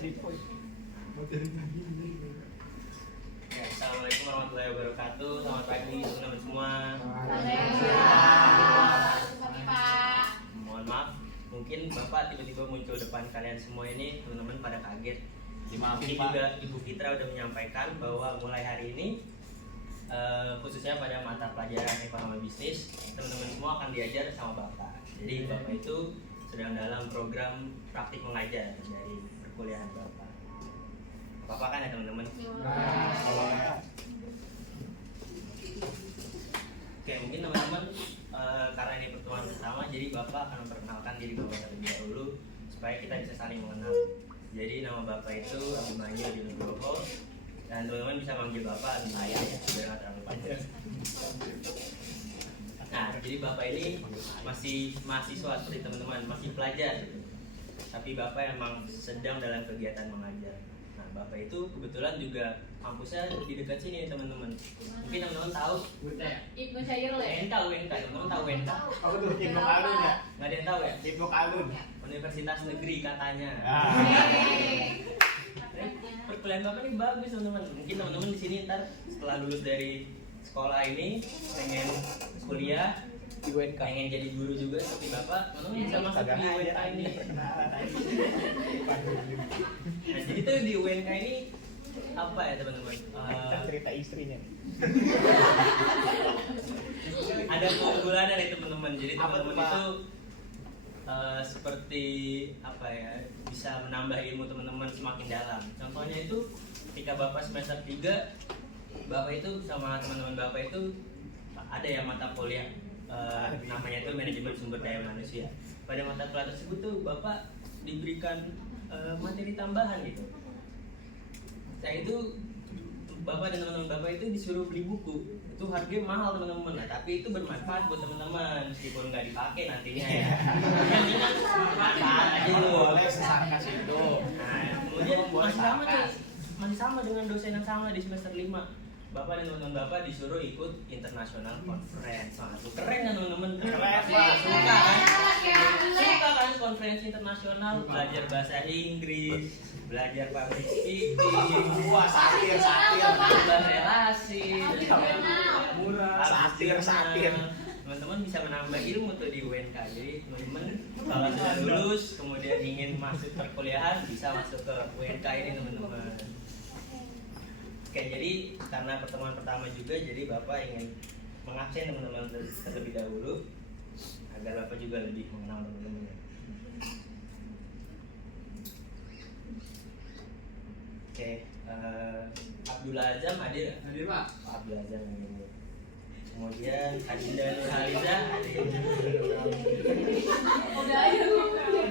Ya, Assalamualaikum warahmatullahi wabarakatuh. Selamat pagi teman-teman semua. Pagi Pak. Mohon maaf, mungkin Bapak tiba-tiba muncul depan kalian semua ini, teman-teman pada kaget. Mungkin juga Ibu Fitra udah menyampaikan bahwa mulai hari ini khususnya pada mata pelajaran ekonomi bisnis, teman-teman semua akan diajar sama Bapak. Jadi Bapak itu sedang dalam program praktik mengajar dari perkuliahan Bapak. Bapak kan ya teman-teman? Oke, mungkin teman-teman karena ini pertemuan pertama, jadi Bapak akan memperkenalkan diri Bapak terlebih dahulu supaya kita bisa saling mengenal. Jadi nama Bapak itu Abimanyu Dinugroho, dan teman-teman bisa manggil Bapak Abimaya ya, biar nggak terlalu panjang. Nah, jadi Bapak ini masih mahasiswa seperti teman-teman, masih pelajar gitu. Tapi Bapak emang sedang dalam kegiatan mengajar. Nah, Bapak itu kebetulan juga kampusnya di dekat sini teman-teman. Mungkin teman-teman tahu Ibnu Syairul ya? UNK, teman-teman tahu UNK? Apa tuh Ibnu Alun ya? Nggak ada yang tahu ya? Ibnu Alun. Universitas Negeri katanya. Yeay. Perkuliahan Bapak ini bagus teman-teman. Mungkin teman-teman di sini ntar setelah lulus dari sekolah ini pengen kuliah Di UNK. pengen jadi guru juga seperti Bapak, teman-teman bisa masuk di UNK ini. Nah, jadi tuh di UNK ini apa ya teman-teman? Kita cerita istrinya nih. Ada keunggulannya nih teman-teman. Jadi Apa tuh, teman-teman Pak? itu seperti apa ya, bisa menambah ilmu teman-teman semakin dalam. Contohnya itu ketika Bapak semester 3, Bapak itu sama teman-teman Bapak itu ada ya mata kuliah namanya itu manajemen sumber daya manusia. Pada mata kuliah tersebut tuh Bapak diberikan materi tambahan gitu. Saya itu Bapak dan teman-teman Bapak itu disuruh beli buku. Itu harganya mahal teman-teman. Nah, tapi itu bermanfaat buat teman-teman meskipun nggak dipakai nantinya ya. Yang bermanfaat aja dulu. Boleh sesangka situ. Nah, kemudian masih sama dengan dosen yang sama di semester 5. Bapak dan teman-teman Bapak disuruh ikut international conference. Nah, itu keren kan teman-teman? Keren, Wah, Pak. suka kan? Suka kan konferensi internasional, belajar bahasa Inggris, belajar public speaking, Wah, satir. menambah relasi, Murah. Satir. Teman-teman bisa menambah ilmu tuh di UNK. Jadi teman-teman kalau sudah lulus kemudian ingin masuk perkuliahan bisa masuk ke UNK ini teman-teman. Oke, jadi karena pertemuan pertama juga, jadi Bapak ingin mengabsen teman-teman terlebih dahulu agar Bapak juga lebih mengenal teman-teman. Oke, Abdullah Azam hadir? Hadir, Pak. Pak Abdullah Azam ini. Kemudian Adinda Nurhaliza hadir. Udah aja.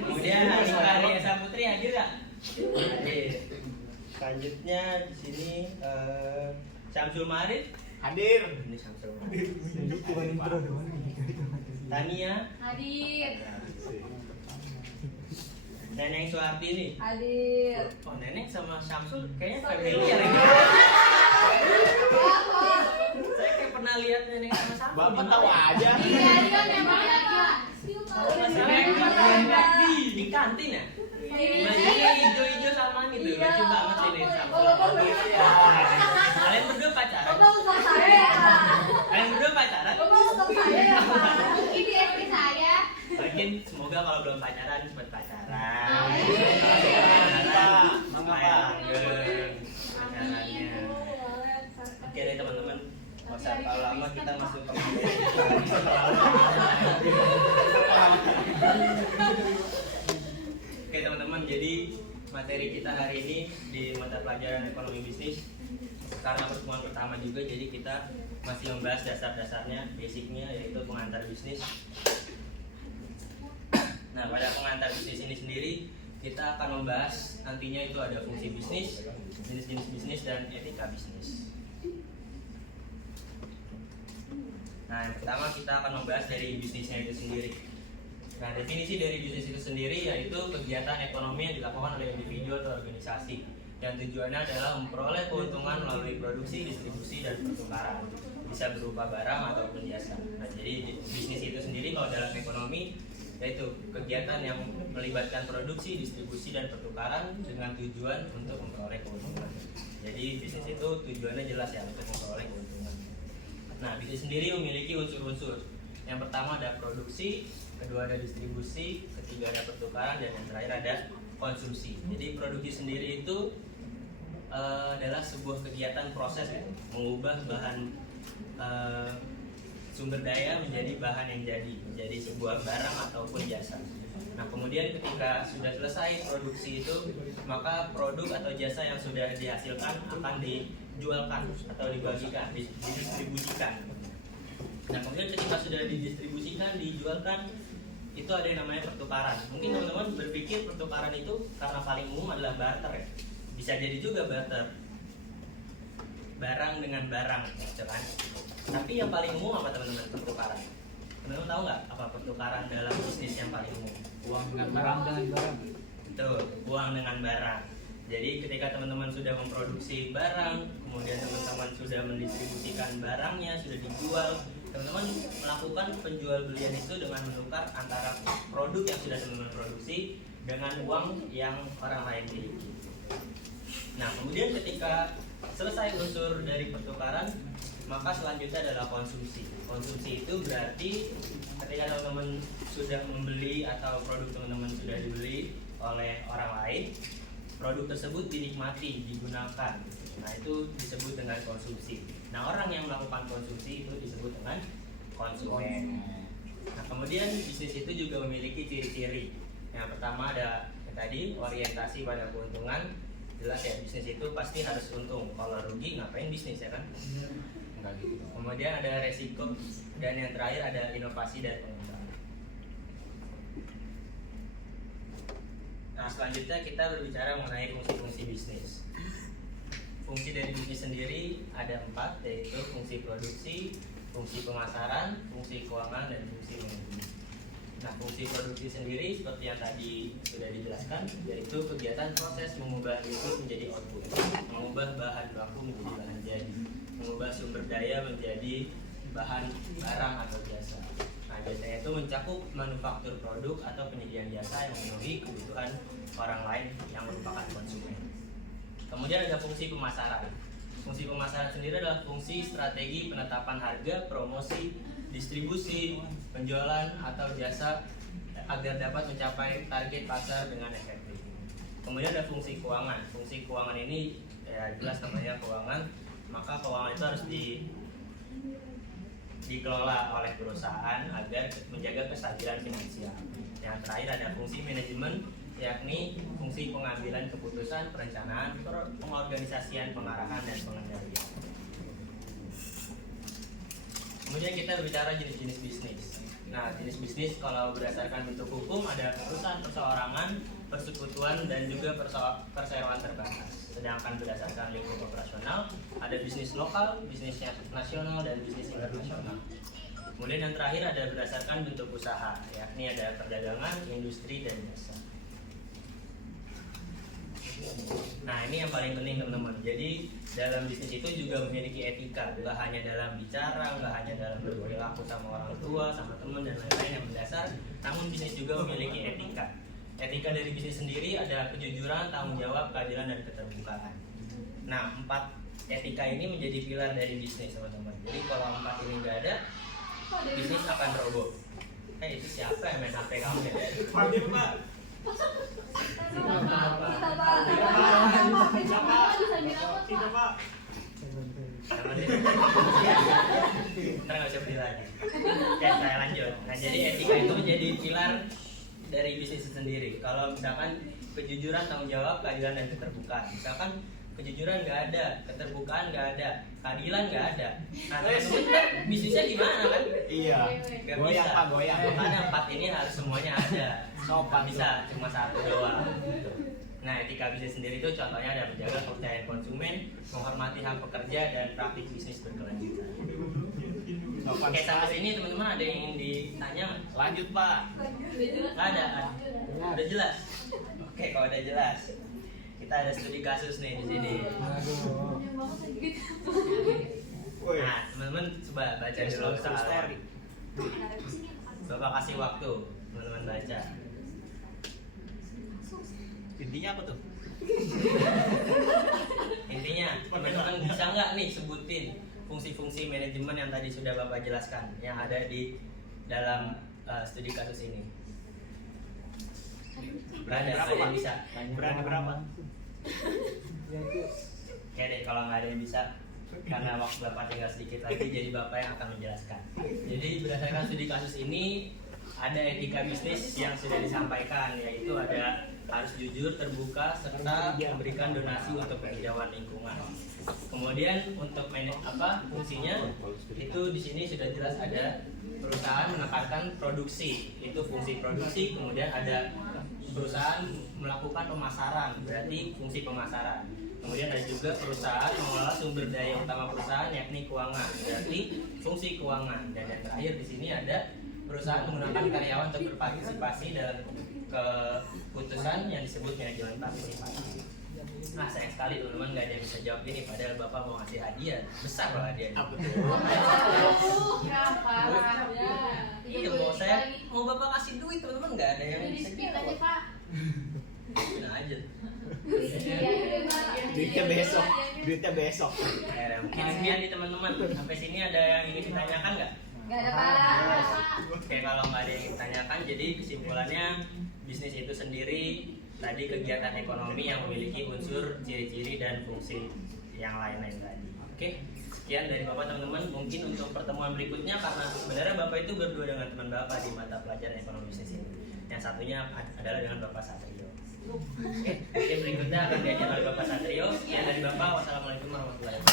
Kemudian Hanifah Riasa Putri hadir nggak? Hadir. Selanjutnya di sini Syamsul Marif. Hadir. Ini Syamsul Marif. Tania. Hadir. Neneng Suhartini. Hadir. Oh, Neneng sama Syamsul kayaknya familiar ya. Saya kayak pernah lihat Neneng sama Syamsul. Bapak di tahu mana? aja. Iya, dia memang ada. Kalau nggak salah di kantin ya. Bajunya hijau-hijau sama gitu, lucu banget ini Syamsul. Kalian berdua pacaran? Kalian berdua pacaran? Mungkin di SD saya. Mungkin semoga kalau belum pacaran cepat pacaran. Mangga, Supaya Pak. langgeng pacarannya. Oke deh teman-teman, nggak usah terlalu lama kita masuk ke Oke teman-teman, jadi materi kita hari ini di mata pelajaran ekonomi bisnis karena pertemuan pertama juga, jadi kita masih membahas dasar-dasarnya, basicnya, yaitu pengantar bisnis. Nah, pada pengantar bisnis ini sendiri kita akan membahas nantinya itu ada fungsi bisnis, jenis-jenis bisnis, dan etika bisnis. Nah, yang pertama kita akan membahas dari bisnisnya itu sendiri. Nah, definisi dari bisnis itu sendiri yaitu kegiatan ekonomi yang dilakukan oleh individu atau organisasi yang tujuannya adalah memperoleh keuntungan melalui produksi, distribusi, dan pertukaran. Bisa berupa barang ataupun jasa. Nah, jadi bisnis itu sendiri kalau dalam ekonomi yaitu kegiatan yang melibatkan produksi, distribusi, dan pertukaran dengan tujuan untuk memperoleh keuntungan. Jadi bisnis itu tujuannya jelas ya, untuk memperoleh keuntungan. Nah, bisnis sendiri memiliki unsur-unsur. Yang pertama ada produksi, kedua ada distribusi, ketiga ada pertukaran, dan yang terakhir ada konsumsi. Jadi produksi sendiri itu adalah sebuah kegiatan proses ya, mengubah bahan sumber daya menjadi bahan yang menjadi sebuah barang ataupun jasa. Nah, kemudian ketika sudah selesai produksi itu, maka produk atau jasa yang sudah dihasilkan akan dijualkan atau dibagikan, didistribusikan. Nah, kemudian ketika sudah didistribusikan, dijualkan, itu ada yang namanya pertukaran. Mungkin teman-teman berpikir pertukaran itu karena paling umum adalah barter ya. Bisa jadi juga barter, barang dengan barang, gitu kan? Tapi yang paling umum apa teman-teman pertukaran? Teman-teman tahu nggak apa pertukaran dalam bisnis yang paling umum? Uang dengan barang. Betul, uang dengan barang. Jadi ketika teman-teman sudah memproduksi barang, kemudian teman-teman sudah mendistribusikan barangnya, sudah dijual, teman-teman melakukan penjual belian itu dengan menukar antara produk yang sudah teman-teman produksi dengan uang yang orang lain miliki. Nah, kemudian ketika selesai unsur dari pertukaran, maka selanjutnya adalah konsumsi. Konsumsi itu berarti ketika teman-teman sudah membeli atau produk teman-teman sudah dibeli oleh orang lain, produk tersebut dinikmati, digunakan. Nah, itu disebut dengan konsumsi. Nah, orang yang melakukan konsumsi itu disebut dengan konsumen. Nah, kemudian bisnis itu juga memiliki ciri-ciri. Yang pertama ada tadi orientasi pada keuntungan. Jelas ya, bisnis itu pasti harus untung. Kalau rugi ngapain bisnis ya kan? Enggak gitu. Kemudian ada resiko, dan yang terakhir ada inovasi dan pengembangan. Nah, selanjutnya kita berbicara mengenai fungsi-fungsi bisnis. Fungsi dari bisnis sendiri ada 4, yaitu fungsi produksi, fungsi pemasaran, fungsi keuangan, dan fungsi manajemen. Nah, fungsi produksi sendiri seperti yang tadi sudah dijelaskan, yaitu kegiatan proses mengubah input menjadi output, mengubah bahan baku menjadi bahan jadi, mengubah sumber daya menjadi bahan barang atau jasa. Nah, jasanya itu mencakup manufaktur produk atau penyediaan jasa yang memenuhi kebutuhan orang lain yang merupakan konsumen. Kemudian ada fungsi pemasaran. Fungsi pemasaran sendiri adalah fungsi strategi penetapan harga, promosi, distribusi, penjualan atau jasa agar dapat mencapai target pasar dengan efektif. Kemudian ada fungsi keuangan. Fungsi keuangan ini ya jelas namanya keuangan, maka keuangan itu harus dikelola oleh perusahaan agar menjaga kestabilan finansial. Yang terakhir ada fungsi manajemen, yakni fungsi pengambilan keputusan, perencanaan, pengorganisasian, pengarahan, dan pengendalian. Kemudian kita berbicara jenis-jenis bisnis. Nah, jenis bisnis kalau berdasarkan bentuk hukum ada perusahaan perseorangan, persekutuan, dan juga perseroan terbatas. Sedangkan berdasarkan lingkup operasional ada bisnis lokal, bisnis nasional, dan bisnis internasional. Kemudian yang terakhir ada berdasarkan bentuk usaha, yakni ada perdagangan, industri, dan jasa. Nah, ini yang paling penting teman-teman. Jadi dalam bisnis itu juga memiliki etika, bukan hanya dalam bicara, nggak hanya dalam berperilaku sama orang tua, sama teman dan lain-lain yang mendasar, namun bisnis juga memiliki etika. Etika dari bisnis sendiri ada kejujuran, tanggung jawab, keadilan, dan keterbukaan. Nah, 4 etika ini menjadi pilar dari bisnis teman-teman. Jadi kalau 4 ini nggak ada, bisnis akan roboh. Itu siapa yang main HP kamu ya? Pak. Ntar nggak bisa beli lagi. Oke, saya lanjut. Nah, jadi etika itu menjadi pilar dari bisnis itu sendiri. Kalau misalkan kejujuran, tanggung jawab, keadilan, dan keterbukaan. Misalkan kejujuran nggak ada, keterbukaan nggak ada, keadilan nggak ada. Nah, teman-teman bisnisnya gimana kan? Iya. Nggak Goyang bisa. Pak, goyang. Makanya 4 ini harus semuanya ada. Sopan Nggak bisa cuma 1 doang. Gitu. Nah, etika bisnis sendiri itu contohnya ada menjaga kepercayaan konsumen, menghormati hak pekerja, dan praktik bisnis berkelanjutan. Oke, sampai sini teman-teman ada yang ingin ditanya? Lanjut Pak. Nggak ada kan? Udah jelas? Oke, kalau udah jelas, kita ada studi kasus nih di sini. Nah, teman-teman coba baca dulu soalnya. Bapak kasih waktu teman-teman baca. Intinya apa tuh? Intinya, teman-teman bisa nggak nih sebutin fungsi-fungsi manajemen yang tadi sudah Bapak jelaskan yang ada di dalam studi kasus ini? Berani Berapa, ada yang Pak? bisa? Berani berapa? Oke deh, kalau nggak ada yang bisa, karena waktu Bapak tinggal sedikit lagi, jadi Bapak yang akan menjelaskan. Jadi berdasarkan studi kasus ini, ada etika bisnis yang sudah disampaikan, yaitu ada harus jujur, terbuka, serta memberikan donasi untuk penghijauan lingkungan. Kemudian untuk fungsinya itu di sini sudah jelas ada perusahaan menekankan produksi, itu fungsi produksi. Kemudian ada perusahaan melakukan pemasaran, berarti fungsi pemasaran. Kemudian ada juga perusahaan mengelola sumber daya utama perusahaan, yakni keuangan, berarti fungsi keuangan. Dan yang terakhir di sini ada perusahaan menggunakan karyawan untuk berpartisipasi dalam keputusan yang disebut manajemen partisipasi. Nah, sayang sekali teman-teman nggak ada yang bisa jawab ini, padahal Bapak mau ngasih hadiah besar loh hadiahnya. Apa tuh? Kenapa? Iya, mau Bapak kasih duit teman-teman nggak ada yang bisa jawab. Pak. Nah aja. Duitnya besok. Mungkin sekian nih teman-teman. Sampai sini ada yang ingin ditanyakan nggak? Gak ada Pak. Oke, kalau nggak ada yang ditanyakan, jadi kesimpulannya bisnis itu sendiri tadi kegiatan ekonomi yang memiliki unsur ciri-ciri dan fungsi yang lain-lain tadi. Oke, sekian dari Bapak teman-teman. Mungkin untuk pertemuan berikutnya, karena sebenarnya Bapak itu berdua dengan teman Bapak di mata pelajaran ekonomi bisnis ini. Yang satunya adalah dengan Bapak Satrio. Oke, mungkin berikutnya akan diajar oleh Bapak Satrio. Sekian dari Bapak. Wassalamualaikum warahmatullahi wabarakatuh.